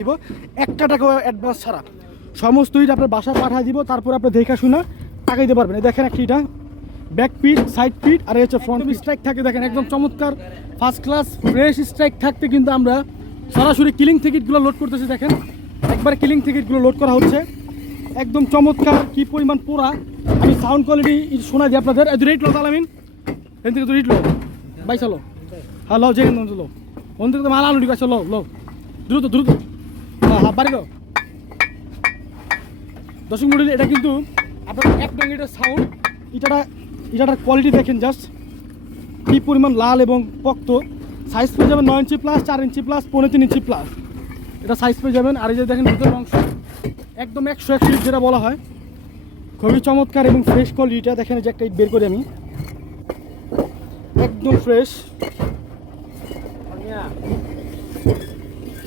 দিব, একটা টাকাও অ্যাডভান্স ছাড়া সমস্ত ইট আপনার বাসায় পাঠিয়ে দিব। তারপর আপনি দেখা শুনে টাকা দিতে পারবেন। দেখেন একটা ইটা ব্যাক পিট, সাইড পিট আর হচ্ছে ফ্রন্ট স্ট্রাইক থাকে। দেখেন একদম চমৎকার ফার্স্ট ক্লাস ফ্রেশ স্ট্রাইক থাকতে কিন্তু আমরা সরাসরি কিলিং থেকে ইটগুলো লোড করতেছি। দেখেন একবার কিলিং থেকে ইটগুলো লোড করা হচ্ছে, একদম চমৎকার কি পরিমাণ পোড়া। আমি সাউন্ড কোয়ালিটি শোনা দিই আপনাদের। রেট লো তালামিন এখান থেকে তো রেট লো বাই চলো, হ্যাঁ লো যে লো ওখান থেকে তো মাল আলু ঠিক আছে। লো লো দ্রুত দ্রুত, হ্যাঁ হ্যাঁ বাড়ি লো। দর্শক মন্ডলী, এটা কিন্তু আপনার একদম এটার সাউন্ড, এটার কোয়ালিটি দেখেন জাস্ট কী পরিমাণ লাল এবং পক্ত। সাইজ পেয়ে যাবেন 9 ইঞ্চি প্লাস, 4 ইঞ্চি প্লাস, 3.5 ইঞ্চি প্লাস এটা সাইজ পেয়ে যাবেন। আর এই যে দেখেন ভিতরের অংশ একদম 100 যেটা বলা হয়, খুবই চমৎকার এবং ফ্রেশ কোয়ালিটিটা। দেখেন যে একটা ইট বের করি আমি, একদম ফ্রেশ।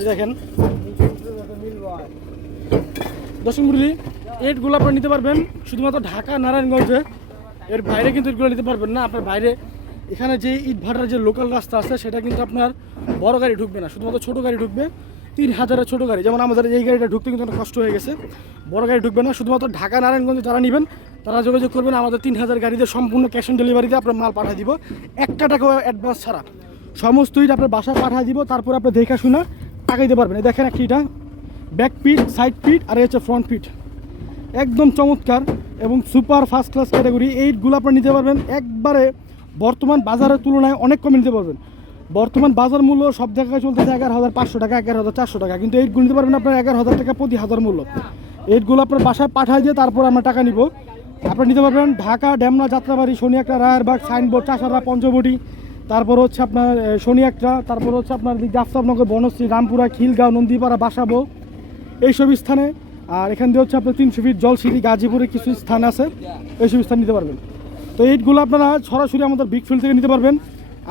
দেখেন দর্শক মন্ডলী, এটগুলো আপনারা নিতে পারবেন শুধুমাত্র ঢাকা নারায়ণগঞ্জে, এর বাইরে কিন্তু এটগুলো নিতে পারবেন না। আপনার বাইরে এখানে যে ইট ভাটার যে লোকাল রাস্তা আছে সেটা কিন্তু আপনার বড় গাড়ি ঢুকবে না, শুধুমাত্র ছোটো গাড়ি ঢুকবে। 3000-এর ছোটো গাড়ি, যেমন আমাদের এই গাড়িটা ঢুকতে কিন্তু অনেক কষ্ট হয়ে গেছে। বড় গাড়ি ঢুকবে না, শুধুমাত্র ঢাকা নারায়ণগঞ্জে যারা নেবেন তারা যোগাযোগ করবেন। আমাদের 3000 গাড়িতে সম্পূর্ণ ক্যাশ অন ডেলিভারিতে আপনার মাল পাঠিয়ে দিব, একটা টাকাও অ্যাডভান্স ছাড়া সমস্ত ইট আপনার বাসায় পাঠিয়ে দিব। তারপর আপনি দেখা শুনে টাকা দিতে পারবেন। দেখেন একটা ইটা ব্যাক পিট, সাইড পিট আর হচ্ছে ফ্রন্ট পিট, একদম চমৎকার এবং সুপার ফার্স্ট ক্লাস ক্যাটাগরি। এইটগুলো আপনারা নিতে পারবেন একবারে বর্তমান বাজারের তুলনায় অনেক কমে নিতে পারবেন। বর্তমান বাজার মূল্য সব জায়গায় চলতেছে 11,500 টাকা, 11,400 টাকা, কিন্তু এইটগুলো নিতে পারবেন আপনার 11,000 টাকা প্রতি হাজার মূল্য। এইটগুলো আপনার বাসায় পাঠিয়ে দিয়ে তারপর আমরা টাকা নিব। আপনারা নিতে পারবেন ঢাকা, ডেমনা, যাত্রাবাড়ি, শনিয়াকড়া, রায়েরবাগ, সাইনবোর্ড, চাষারা, পঞ্চবটি, তারপর হচ্ছে আপনার শনিয়াকড়া, তারপর হচ্ছে আপনার জাফসাবনগর, বনশ্রী, রামপুরা, খিলগাঁও, নন্দীপাড়া, বাসাবো, এইসব স্থানে। আর এখান দিয়ে হচ্ছে আপনার 300 ফিট জলসিটি, গাজীপুরে কিছু স্থান আছে, এইসব স্থান নিতে পারবেন। তো এইটগুলো আপনারা সরাসরি আমাদের বিগ ফিল্ড থেকে নিতে পারবেন,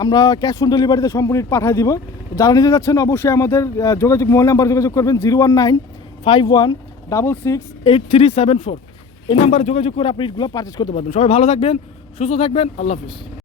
আমরা ক্যাশ অন ডেলিভারিতে সম্পূর্ণ ইট পাঠিয়ে দিব। যারা নিতে যাচ্ছেন অবশ্যই আমাদের যোগাযোগ মোবাইল নাম্বার যোগাযোগ করবেন 01951668374। এই নাম্বারে যোগাযোগ করে আপনি ইটগুলো পারচেস করতে পারবেন। সবাই ভালো থাকবেন, সুস্থ থাকবেন, আল্লাহ হাফিজ।